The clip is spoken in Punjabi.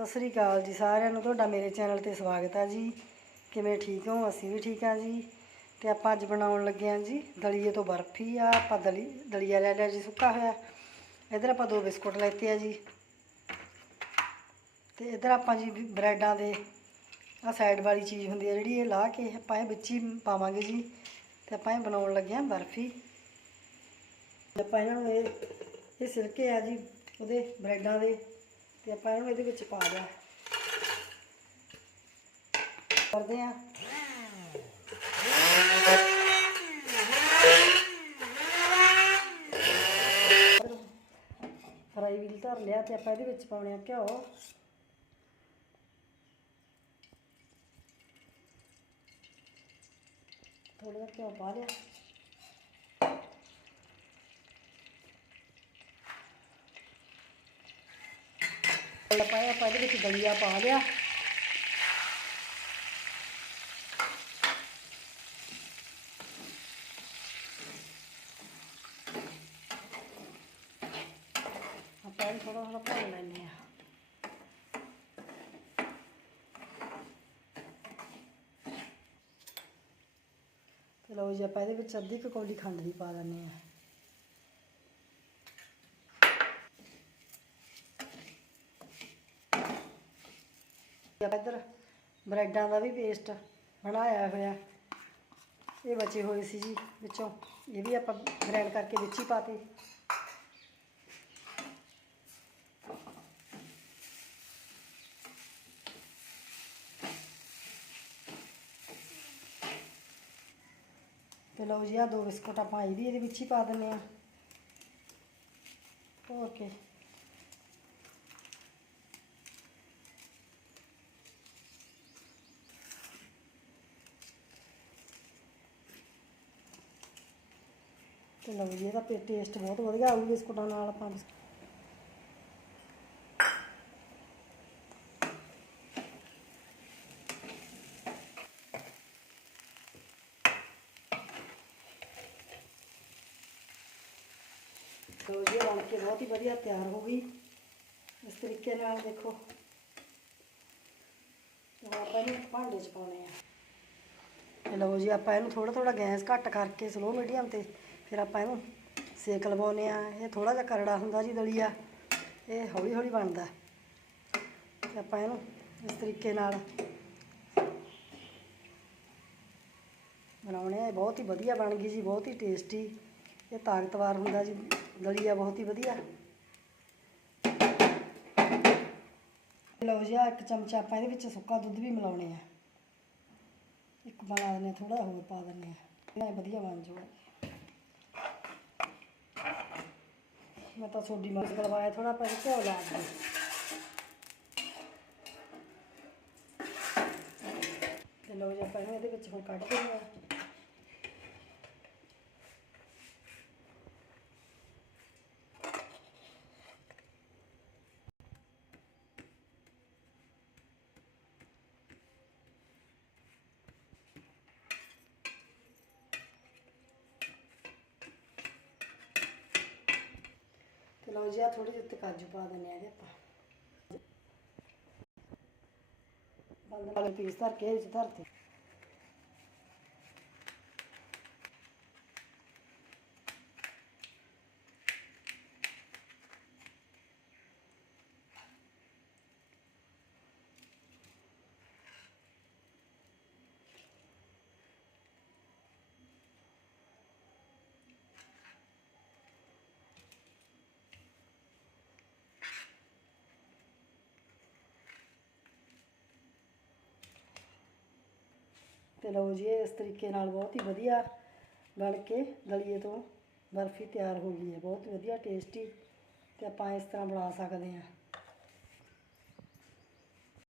ਸਤਿ ਸ੍ਰੀ ਅਕਾਲ ਜੀ ਸਾਰਿਆਂ ਨੂੰ, ਤੁਹਾਡਾ ਮੇਰੇ ਚੈਨਲ ਤੇ ਸਵਾਗਤ ਹੈ ਜੀ। ਕਿਵੇਂ ਠੀਕ ਹੋ? ਅਸੀਂ ਵੀ ਠੀਕ ਹਾਂ ਜੀ। ਤੇ ਆਪਾਂ ਅੱਜ ਬਣਾਉਣ ਲੱਗੇ ਹਾਂ ਜੀ ਦਲੀਏ ਤੋਂ ਬਰਫੀ। ਆ ਆਪਾਂ ਦਲੀ, ਦਲੀਆ ਲੈ ਲਿਆ ਜੀ, ਸੁੱਕਾ ਹੋਇਆ। ਇਧਰ ਆਪਾਂ ਦੋ ਬਿਸਕੁਟ ਲੈਤੇ ਆ ਜੀ। ਤੇ ਇਧਰ ਆਪਾਂ ਜੀ ਵੀ ਬ੍ਰੈਡਾਂ ਦੇ ਆ ਸਾਈਡ ਵਾਲੀ ਚੀਜ਼ ਹੁੰਦੀ ਆ ਜਿਹੜੀ ਇਹ ਲਾ ਕੇ ਆਪਾਂ ਇਹ ਵਿੱਚ ਹੀ ਪਾਵਾਂਗੇ ਜੀ। ਤੇ ਆਪਾਂ ਇਹ ਬਣਾਉਣ ਲੱਗੇ ਹਾਂ ਬਰਫੀ। ਆਪਾਂ ਇਹਨਾਂ ਨੂੰ ਇਹ ਇਹ ਸਿਰਕੇ ਆ ਜੀ, ਉਹਦੇ ਬ੍ਰੈਡਾਂ ਦੇ। ਤੇ ਆਪਾਂ ਇਹਨੂੰ ਇਹਦੇ ਵਿੱਚ ਪਾ ਦਿਆ ਕਰਦੇ ਆ ਫਰਾਈ ਵੀਲ ਧਰ ਲਿਆ ਤੇ ਆਪਾਂ ਇਹਦੇ ਵਿੱਚ ਪਾਉਣੇ ਆ ਘਿਓ। ਥੋੜਾ ਜਿਹਾ ਘਿਓ ਪਾ ਲਿਆ। ਪਾਇਆ ਆਪਾਂ ਇਹਦੇ ਵਿੱਚ ਦਲੀਆ ਪਾ ਲਿਆ। ਆਪਾਂ ਇਹਨੂੰ ਥੋੜਾ ਥੋੜਾ ਭੁੰਨ ਲੈਂਦੇ ਆ ਤੇ ਲਓ ਜੀ, ਆਪਾਂ ਇਹਦੇ ਵਿੱਚ ਅੱਧੀ ਕੌਲੀ ਖੰਡ ਦੀ ਪਾ ਦਿੰਦੇ ਆ ਇੱਧਰ। ਬ੍ਰੈਡਾਂ ਦਾ ਵੀ ਪੇਸਟ ਬਣਾਇਆ ਹੋਇਆ। ਇਹ ਬਚੇ ਹੋਏ ਸੀ ਜੀ ਵਿੱਚੋਂ। ਇਹ ਵੀ ਆਪਾਂ ਗ੍ਰਾਈਂਡ ਕਰਕੇ ਵਿੱਚ ਹੀ ਪਾਤੇ। ਤੇ ਲਓ ਜੀ ਆ ਦੋ ਬਿਸਕੁਟ ਆਪਾਂ ਇਹ ਵੀ ਇਹਦੇ ਵਿੱਚ ਹੀ ਪਾ ਦਿੰਨੇ ਆ ਹੋਰ ਕੀ। ਤੇ ਲਓ ਜੀ, ਇਹਦਾ ਟੇਸਟ ਬਹੁਤ ਵਧੀਆ ਆਊ ਬਿਸਕੁਟਾਂ ਨਾਲ ਆਪਾਂ ਲਓ ਜੀ ਬਣ ਕੇ ਬਹੁਤ ਹੀ ਵਧੀਆ ਤਿਆਰ ਹੋ ਗਈ। ਇਸ ਤਰੀਕੇ ਨਾਲ ਦੇਖੋ। ਆਪਾਂ ਇਹਨੂੰ ਭਾਂਡੇ 'ਚ ਪਾਉਣੇ ਆ। ਤੇ ਲਓ ਜੀ, ਆਪਾਂ ਇਹਨੂੰ ਥੋੜਾ ਥੋੜਾ ਗੈਸ ਘੱਟ ਕਰਕੇ ਸਲੋ ਮੀਡੀਅਮ ਤੇ ਫਿਰ ਆਪਾਂ ਇਹਨੂੰ ਸੇਕ ਲਵਾਉਨੇ ਆ ਇਹ ਥੋੜਾ ਜਿਹਾ ਕਰੜਾ ਹੁੰਦਾ ਜੀ ਦਲੀਆ। ਇਹ ਹੌਲੀ ਹੌਲੀ ਬਣਦਾ। ਤੇ ਆਪਾਂ ਇਹਨੂੰ ਇਸ ਤਰੀਕੇ ਨਾਲ ਬਣਾਉਣੇ ਆ। ਇਹ ਬਹੁਤ ਹੀ ਵਧੀਆ ਬਣ ਗਈ ਜੀ, ਬਹੁਤ ਹੀ ਟੇਸਟੀ ਇਹ ਤਾਕਤਵਾਰ ਹੁੰਦਾ ਜੀ, ਦਲੀਆ ਬਹੁਤ ਹੀ ਵਧੀਆ। ਲਓ ਜੀ, ਆਹ ਇੱਕ ਚਮਚਾ ਆਪਾਂ ਇਹਦੇ ਵਿੱਚ ਸੁੱਕਾ ਦੁੱਧ ਵੀ ਮਿਲਾਉਣੇ ਆ। ਇੱਕ ਬਣਾ ਦਿੰਦੇ ਥੋੜਾ ਹੋਰ ਪਾ ਦਿੰਦੇ ਆ ਇਹ ਵਧੀਆ ਬਣ ਜਾਊਗਾ। ਮੈਂ ਤਾਂ ਸੋਡੀ ਮਰਜ਼ ਕਰਵਾਇਆ ਥੋੜਾ ਪਰ ਘਿਓ ਲਾ ਦਿੱਤਾ ਤੇ ਲਓ ਜੀ, ਆਪਾਂ ਇਹਦੇ ਵਿੱਚ ਹੁਣ ਕੱਢ ਦਿੰਦੇ ਆ ਤੇ ਲਓ ਜੀ ਆ ਥੋੜੀ ਜਿਹੀ ਉੱਤੇ ਕਾਜੂ ਪਾ ਦਿੰਨੇ ਆ ਇਹਦੇ ਆਪਾਂ। ਬੰਦ ਵਾਲੇ ਪੀਸ ਧਰ ਕੇ ਵਿੱਚ ਧਰਤੇ। ਤੇ ਲਓ ਜੀ ਇਸ ਤਰੀਕੇ ਨਾਲ ਬਹੁਤ ਹੀ ਵਧੀਆ ਬਣ ਕੇ ਦਲੀਏ ਤੋਂ ਬਰਫੀ ਤਿਆਰ ਹੋ ਗਈ ਹੈ। ਬਹੁਤ ਵਧੀਆ ਟੇਸਟੀ ਤੇ ਆਪਾਂ ਇਸ ਤਰ੍ਹਾਂ ਬਣਾ ਸਕਦੇ ਹਾਂ।